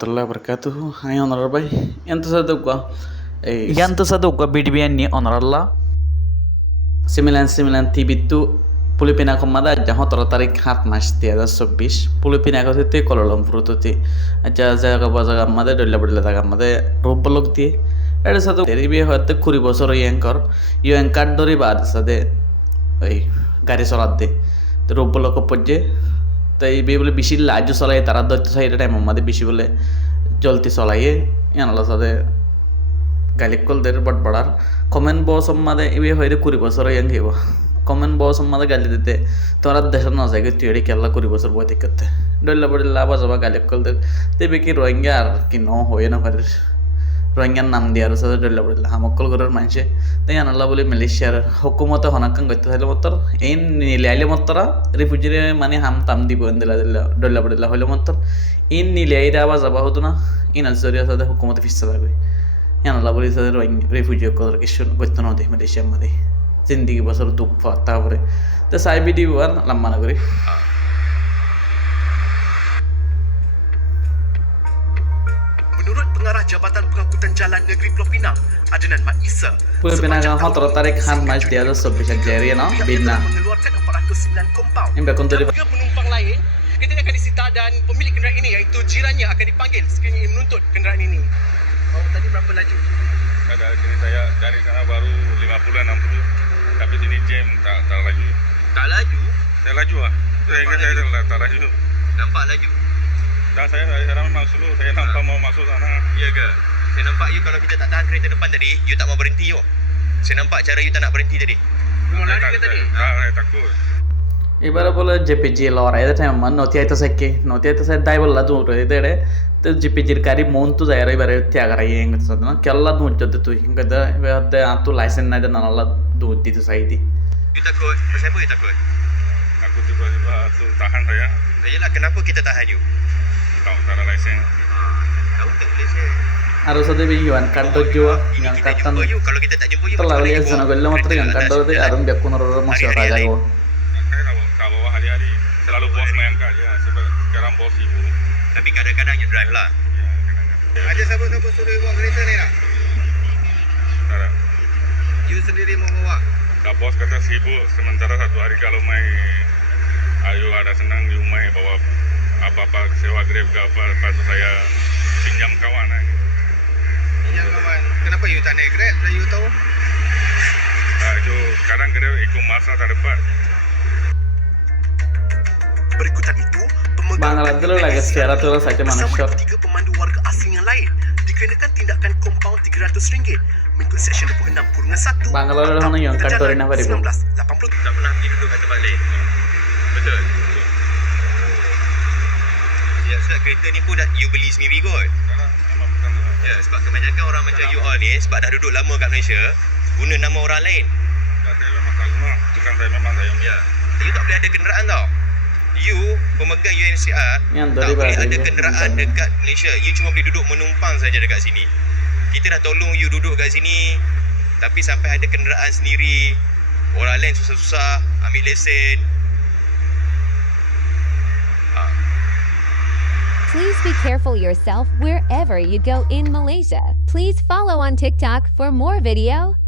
Warahmatullahi wabarakatuh. Hai honorable, ఎంత చదువుకో ఎంత చదువుకో BDBN honoralla similan tibitu pulipina komada jaho 17 tarik 7 মাস 2024 pulipina ko tete kololom frututi aja jaga bajaga made dolla bodla daga made robolok di এটা সাথে রিবি হতে 20 বছর ইয়াঙ্কর ইউএন কার্ড ধরি বাদ সাথে ওই গাড়ি চলাত দে তো রোবলক পর্যে তো এই বলে বেশি লাজ চলাই তারা ধরতে চাই এটা টাইম আমাদের বেশি বলে জলতি চলাইয়ে ইয়ানলা সাথে গালিকলদের বড়বড়ার কমেন্ট বস আমাদের ইবে হইতে 20 বছর ইয়াং হেব কমেন্ট বস আমাদের গালি দিতে তোরা দেশের না যায় তুই এডি কেলা 20 বছর বইতে করতে ডল্লা বড়লা বাজাবা গালিকলদের তেবে কি রোহিঙ্গা আর কি ন হয়ে না পারে রোহিঙ্গার নাম দিয়ার সাথে ডল্লা বড়লা হামকল ঘরের মানুষে তাই আনাল্লাহ বলে মালয়েশিয়ার হুকুমতে হনাকাং করতে থাকলে মতর এই নিলাইলে মতরা রিফিউজিরে মানে হাম তাম দিব দিলা দিলা ডল্লা বড়লা হইলে মতর ইন নিলাইরা আবার যাবা হতো না ইন আজরিয়া সাথে হুকুমতে ফিসা যাবে আনাল্লাহ বলে সাথে রিফিউজি করার কিছু করতে না দেখ মালয়েশিয়ার মধ্যে জিন্দিগি বছর দুঃখ তারপরে তো সাই ভিডিও আর লম্বা না করে Menurut Pengarah Jabatan Pengangkutan Jalan Negeri Pulau Pinang, Adnan Mat Isa, Pulau Pinang kan 17 tarik 7 Mac 2024 jari no bina mengeluarkan 409 kompaun. Ini bakon tadi Tiga penumpang lain katanya akan disita dan pemilik kenderaan ini iaitu jirannya akan dipanggil sekiranya ia menuntut kenderaan ini. Oh, tadi berapa laju? Ada sini saya dari sana baru 50-60 tapi sini jam tak laju. Tak laju? Saya laju lah. Saya ingat saya tak laju. Nampak laju? Dah saya dari sana memang slow. Saya nampak mau masuk sana. Ya ke? Saya nampak you kalau kita tak tahan kereta depan tadi, you tak mau berhenti you. Saya nampak cara you tak nak berhenti tadi. Mau lari ke tadi? Saya takut. এবারে বলে জেপিজি লড়া এদের টাইম আমার নথি আইতে সাইকে নথি আইতে সাই দাই বললা দূর এদের তো জেপিজির গাড়ি মন তো যায় এবারে ত্যাগারাই হেঙ্গ না কেল্লা দূর যদি তুই হেঙ্গ দে এবারে আতো লাইসেন্স নাই দে নানালা দূর দিতে সাই di. You takut? Pasal apa you takut? Aku tiba-tiba tahan saya. Yalah, kenapa kita tahan you? Tak ada lesen. Tahu tak Malaysia? আরো সাথে ইউএন কার্ড দজুয়া yang katan kalau kita tak jumpa you telah lihat sana gella matra yang kadd de arum bekun ro masih raja go Saya tak bawa hari-hari. Selalu bos mengangkat ya. Sekarang bos ibu. tapi kadang-kadang you drive lah. Ada siapa-siapa suruh bawa kereta ni tak? Tak ada. You sendiri mau bawa? Dah bos kata sibuk sementara satu hari kalau mai ayo ada senang di rumah bawa apa-apa sewa grab ke apa lepas tu saya pinjam kawan Pinjam kawan. Kenapa you tak naik grab? Dah you tahu? itu kadang grab ikut masa tak dapat. Berikutan itu, Bangladesh lagi secara tu saja manusia tiga pemandu warga asing yang lain dikenakan tindakan kompaun RM300 mengikut Seksyen 26-1 Bangladesh mana yang kantor ini apa ribu 1980. Tak pernah pergi duduk kat tempat lain. Betul. Ya, sebab kereta ni pun dah you beli sendiri kot. Ya, sebab kebanyakan orang macam you all ni sebab dah duduk lama kat Malaysia guna nama orang lain. Saya memang tak guna. Bukan saya memang saya. Ya. You tak boleh ada kenderaan tau. You pemegang UNCR yang tak dari boleh ada bagi kenderaan dekat Malaysia. You cuma boleh duduk menumpang saja dekat sini. Kita dah tolong you duduk kat sini tapi sampai ada kenderaan sendiri, orang lain susah-susah ambil lesen. Please be careful yourself wherever you go in Malaysia. Please follow on TikTok for more video.